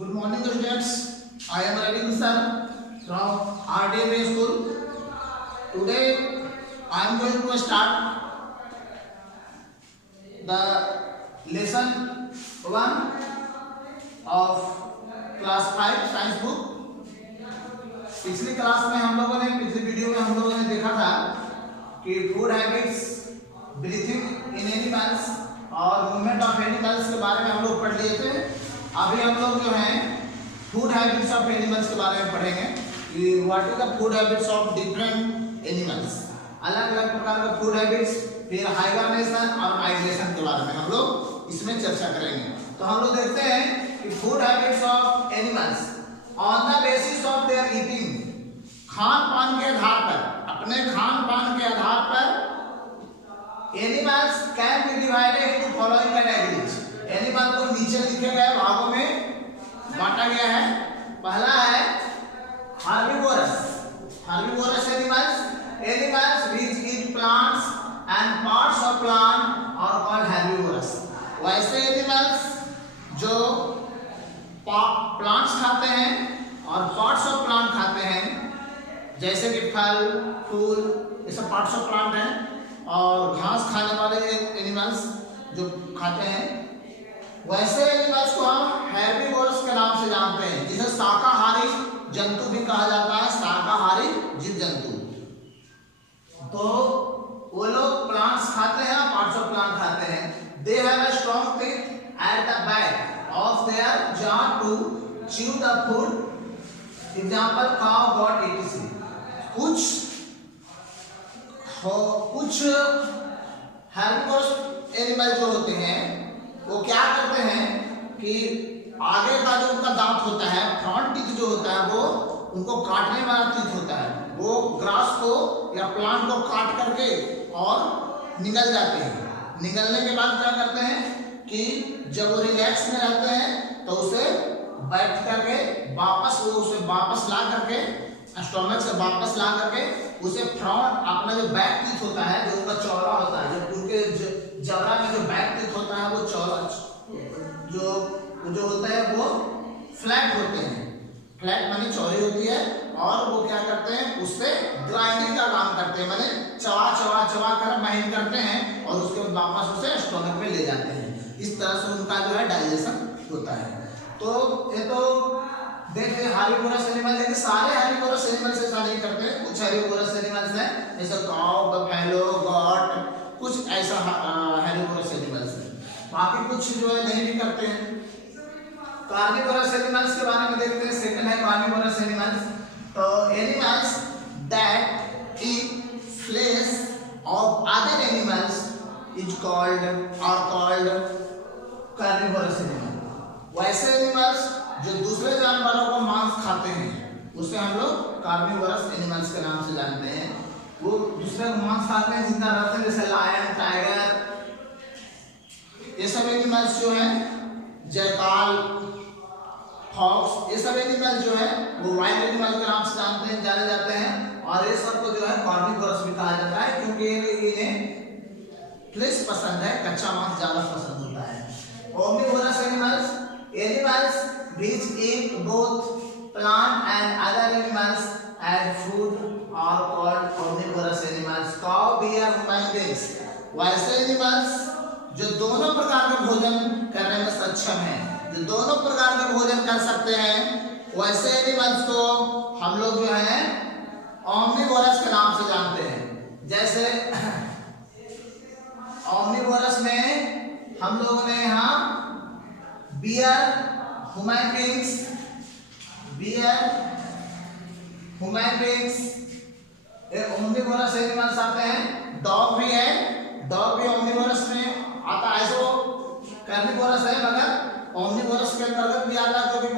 Good morning students. I am Ravindra sir from RDMA school. Today I am going to start the lesson 1 of class 5 science book. पिछली class में हम लोगों ने पिछली video में हम लोगों ने देखा था कि फूड हैबिट्स, ब्रीथिंग इन एनिमल्स और मूवमेंट ऑफ एनिमल्स के बारे में हम लोग पढ़ लिए थे। अभी हम लोग जो हैं फूड हैबिट्स ऑफ एनिमल्स के बारे में पढ़ेंगे कि what is the food habits of different animals, अलग अलग प्रकार का फूड हैबिट्स, फिर हाइबरनेशन और माइग्रेशन के बारे में हम लोग इसमें चर्चा करेंगे। तो हम लोग देखते हैं कि food habits of animals on the basis of their eating, Khan पान के आधार पर, अपने खान पान के आधार पर animals can be divided into following categories. Animal को नीचे लिखे गए भागों में बांटा गया है। पहला है herbivorous, herbivorous animals, animals which eat plants and parts of plant are called herbivorous. वैसे एनिमल्स जो प्लांट्स खाते हैं और पार्ट्स ऑफ प्लांट खाते हैं, जैसे कि फल, फूल, ये सब पार्ट्स ऑफ प्लांट हैं, और घास खाने वाले एनिमल्स जो खाते हैं, वैसे एनिमल्स को हम हेर्बिवोरस के नाम से जानते हैं, जिसे शाकाहारी जंतु भी कहा जाता है, शाकाहारी जीव जंतु। तो वो लोग प्लांट्स खाते हैं, पार्ट्स ऑफ प्लांट खाते हैं। They have a strong teeth at the back of their jaw to chew the food. Example cow, goat, etc. कुछ हेर्बिवोरस एनिमल जो होते हैं वो क्या करते हैं कि आगे का जो उनका दांत होता है, फ्रंट टीथ जो होता है, वो उनको काटने वाला टीथ होता है। वो ग्रास को या प्लांट को काट करके और निगल जाते हैं। निगलने के बाद क्या करते हैं कि जब वो रिलैक्स में रहते हैं तो उसे बैठ करके वापस ला करके स्टोमक से वापस ला करके उसे फ्रंट, अपना जो बैक टीथ होता है, जो उनका चौड़ा होता है, जो उनके जबड़ा में जो बैक टीथ होता है वो चौड़ा, जो होता है वो फ्लैट होते हैं। फ्लैट माने चौड़ी होती है, और वो क्या करते हैं, उससे ग्राइंडिंग का काम करते हैं, माने चबा कर बाइंड करते हैं और उसके बाद वापस उसे स्टोमक में ले जाते हैं। इस तरह से उनका जो है डाइजेशन होता है। तो ये तो देखिए हर्बीवोरस एनिमल, लेकिन सारे हर्बीवोरस एनिमल से ऐसा नहीं करते हैं। कुछ हर्बीवोरस एनिमल्स हैं जैसे काऊ, बफेलो, गॉट, कुछ ऐसा हर्बीवोरस एनिमल्स हैं। बाकी कुछ जो है नहीं भी करते हैं। कार्निवोरस एनिमल्स के बारे में देखते हैं। सेकंड है कार्निवोरस एनिमल्स। तो animals that eat flesh of other animals is called carnivorous animal. वैसे एनिमल्स जो दूसरे जानवरों का मांस खाते हैं उसे हम लोग कार्निवोरस एनिमल्स के नाम से जानते हैं। वो दूसरे का मांस खाते हैं, जिंदा रहते हैं, जैसे लायन, टाइगर, ये सब एनिमल्स जो हैं, जयकाल, फॉक्स, ये सब एनिमल जो है वो वाइल्ड एनिमल के नाम से जाने जाते हैं। और ये सब को जो है कार्निवोरस भी कहा जाता है, क्योंकि इन्हें फ्लेश पसंद है, कच्चा मांस ज्यादा पसंद होता है। Omnivorous animals, animals which eat both plant and other animals as food are called omnivorous animals. Cow, bear, human beings. वैसे एनिमल्स जो दोनों प्रकार के भोजन करने में सक्षम हैं, जो दोनों प्रकार के भोजन कर सकते हैं, वैसे एनिमल्स को हम लोग जो है ओमनिवोरस के नाम से जानते हैं। जैसे ओमनिवोरस में हम लोगों ने यहाँ bear, human beings, bear, human beings, एक ओमनिवोरस एनिमल्स आते हैं। डॉग भी है, डॉग भी ओमनिवोरस में आता है। ऐसे वो कार्निवोरस है मगर ओमनिवोरस के अंतर्गत भी आता है, क्योंकि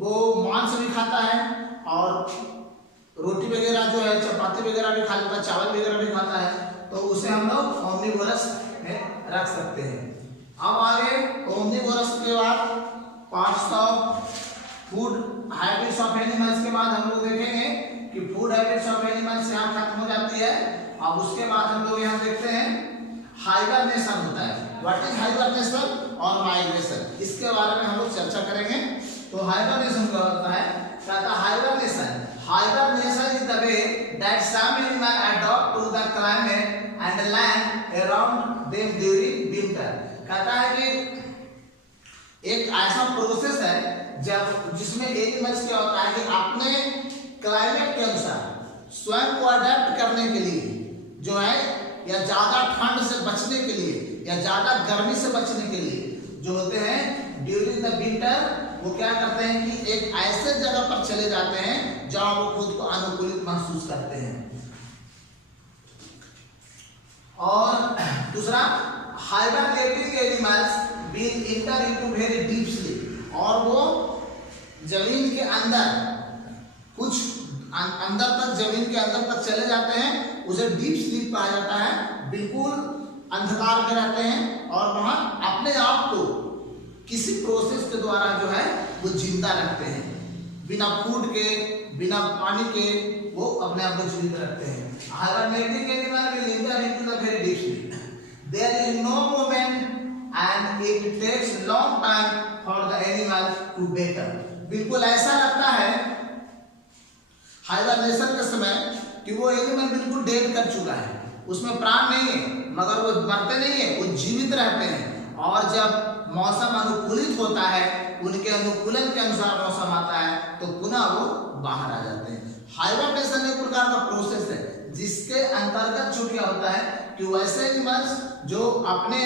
वो मांस भी खाता है और रोटी वगैरह जो है, चपाती वगैरह भी खा लेता है, चावल वगैरह भी खाता है, तो उसे हम लोग ओमनिवोरस में रख सकते हैं। अब आगे ओमनिवोरस के बाद parts of food habits of animals के बाद हम लोग देखेंगे कि फूड हैबिट्स ऑफ एनिमल्स यहाँ खत्म हो जाती है। अब उसके बाद हम लोग यहाँ देखते हैं हाइबरनेशन होता है। व्हाट इज हाइबरनेशन और माइग्रेशन, इसके बारे में हम लोग चर्चा करेंगे। तो हाइबरनेशन क्या होता है, कहता hibernation is the way that some animal adopt to the climate and land around them during winter. कहता है कि एक ऐसा प्रोसेस है जब जिसमें एनिमल्स क्या होता है कि अपने क्लाइमेट के अनुसार स्वयं को अडेप्ट करने के लिए जो है, या ज्यादा ठंड से बचने के लिए या ज्यादा गर्मी से बचने के लिए जो होते हैं ड्यूरिंग द विंटर, वो क्या करते हैं कि एक ऐसे जगह पर चले जाते हैं जहां वो खुद को अनुकूलित महसूस करते हैं। और दूसरा, hibernating animals will enter into very deep sleep, और वो जमीन के अंदर कुछ अंदर तक, जमीन के अंदर तक चले जाते हैं, उसे डीप स्लीप कहा जाता है। बिल्कुल अंधकार में रहते हैं और वहां अपने आप को किसी प्रोसेस के द्वारा जो है वो जिंदा रखते हैं, बिना फूड के बिना पानी के वो अपने आप को जीवित रखते हैं। Hibernating animal will enter into the very deep sleep, there is no movement and it takes long time for the animal to wake up. बिल्कुल ऐसा लगता है हाइबरनेशन के समय कि वो एनिमल बिल्कुल डेड कर चुका है, उसमें प्राण नहीं है, मगर वो मरते नहीं है, वो जीवित रहते हैं। और जब मौसम अनुकूलित होता है, उनके अनुकूलन के अनुसार मौसम आता है, तो पुनः वो बाहर आ जाते हैं। हाइबरनेशन एक प्रकार का प्रोसेस है जिसके अंतर्गत जो क्या होता है कि वैसे एनिमल्स जो अपने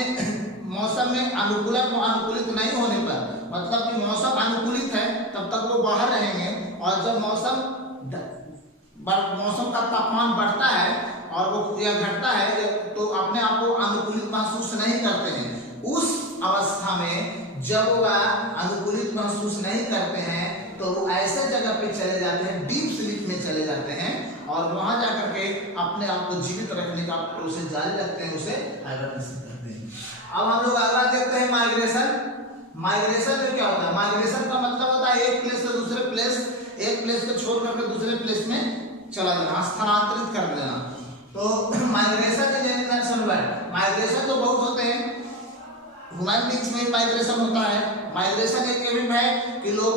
मौसम में अनुकूलित नहीं होने पर, मतलब कि मौसम अनुकूलित है तब तक वो बाहर रहेंगे, और जब मौसम का तापमान बढ़ता है और वो या घटता है तो अपने आप को अनुकूलित महसूस नहीं करते हैं। उस अवस्था में जब वह अनुकूलित महसूस नहीं करते हैं तो वो ऐसे जगह पे चले जाते हैं, डीप स्लीप में चले जाते हैं, और वहां जाकर के अपने आप को जीवित रखने का प्रोसेस जारी रखते हैं, उसे हाइबरनेशन कहते हैं। अब हम लोग अगला देखते हैं माइग्रेशन। माइग्रेशन में क्या होता है? माइग्रेशन का मतलब होता है एक प्लेस से दूसरे प्लेस, एक प्लेस को छोड़ करके दूसरे प्लेस में चला जाना, स्थानांतरित कर देना। तो migration is animal word. Migration तो बहुत होते हैं, ह्यूमन बींग्स में माइग्रेशन होता है। माइग्रेशन एक ये भी है कि लोग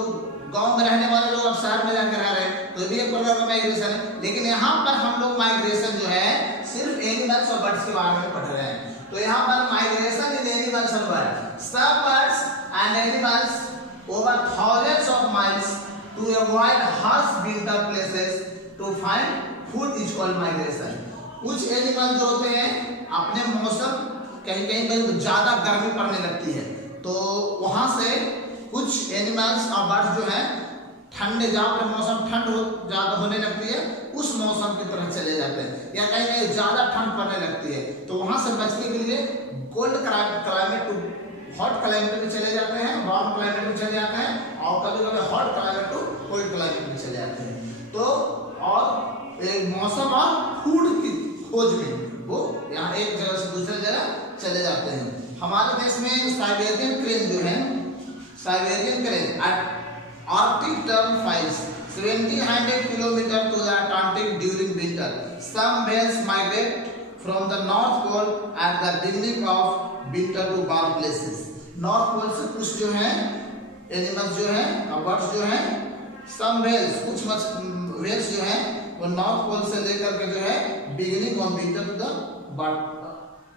गांव में रहने वाले लोग अब शहर में जाकर रह रहे हैं, तो भी एक प्रकार का माइग्रेशन है। लेकिन यहाँ पर हम लोग माइग्रेशन जो है सिर्फ एनिमल्स और बर्ड्स के बारे में पढ़ रहे हैं। तो यहाँ पर migration in animals and birds, some birds and animals over thousands of miles to avoid harsh winter places to find food is called migration. कुछ एनिमल जो होते हैं अपने मौसम कहीं कहीं ज्यादा गर्मी पड़ने लगती है, तो वहां से कुछ एनिमल्स और बर्ड्स जो है ठंडे, जहाँ पर मौसम ठंड ज्यादा होने लगती है उस मौसम की तरफ चले जाते हैं, या कहीं कहीं ज्यादा ठंड पड़ने लगती है तो वहां से बचने के लिए cold climate to hot climate में चले जाते हैं, वार्म क्लाइमेट में चले जाते हैं, और कभी कभी hot climate to cold climate में चले जाते हैं। तो और मौसम और फूड की खोज में वो यहाँ एक जगह से दूसरे जगह चले जाते हैं। हमारे देश में साइबेरियन क्रेन जो है, Siberian crane Arctic tern flies 700 kilometre to the Atlantic during winter. Some whales migrate from the North Pole at the beginning of winter to warm places. North Pole से कुछ जो है एनिमल्स जो है birds जो है, some whales कुछ whales जो है वो नॉर्थ पोल से लेकर के जो है beginning of winter to the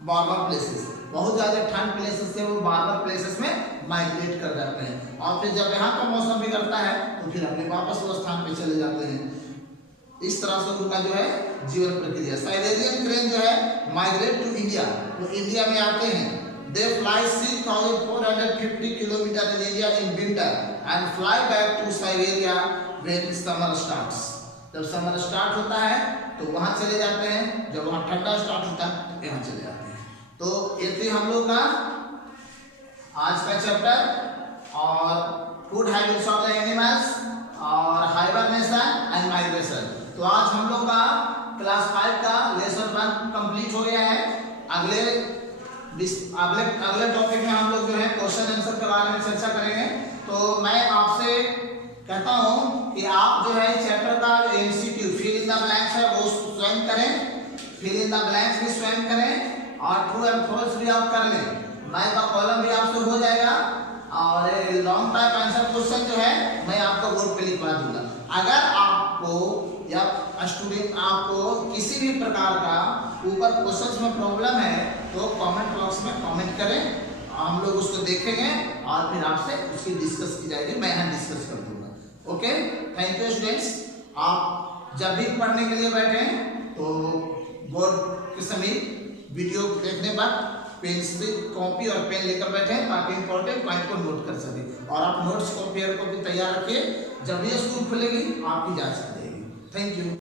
warmer places, बहुत ज्यादा ठंड प्लेसेस से वो वार्मर प्लेसेस में माइग्रेट कर जाते हैं, और फिर जब यहाँ का मौसम बिगड़ता है तो फिर अपने वापस वो स्थान पे चले जाते हैं। इस तरह से उनका जो है जीवन प्रक्रिया। साइबेरियन क्रेन जो है माइग्रेट टू इंडिया, वो इंडिया में आते हैं। They fly 6450 kilometre in India in winter and fly back to Siberia when summer starts. जब समर स्टार्ट होता है तो वहां चले जाते हैं, जब वहां ठंडा स्टार्ट होता है तो यहाँ चले जाते हैं। तो ये थी हम लोग का आज का चैप्टर, और food habits of the animals और हाइबरनेशन एंड माइग्रेशन। तो आज हम लोग का क्लास 5 का लेसन 1 कंप्लीट हो गया है। अगले टॉपिक में हम लोग जो है क्वेश्चन आंसर के बारे में चर्चा करेंगे। तो मैं आपसे कहता हूं कि आप जो है चैप्टर का MCQ fill in the blanks है वो स्वयं करें, फिल इन द ब्लैंक्स भी स्वयं करें, और ट्रू एंड फॉल्स भी आप कर लें। मैथ का कॉलम भी आपसे हो जाएगा, और लॉन्ग टाइप आंसर क्वेश्चन जो है मैं आपको बोर्ड पे लिखवा दूंगा। अगर आपको या स्टूडेंट आपको किसी भी प्रकार का ऊपर क्वेश्चंस में प्रॉब्लम है तो कमेंट बॉक्स में कमेंट करें, हम लोग उसको देखेंगे और फिर आपसे उसकी डिस्कस की जाएगी, मैं यहाँ डिस्कस कर दूंगा। Okay, thank you students. आप जब भी पढ़ने के लिए बैठे तो बोर्ड के समीप वीडियो देखने बाद पेंसिल कॉपी और पेन लेकर बैठे ताकि इंपॉर्टेंट पॉइंट को नोट कर सके। और आप नोट्स कॉपी और कॉपी तैयार रखिए, जब ये स्कूल खुलेगी आपकी जांच की जाएगी। Thank you.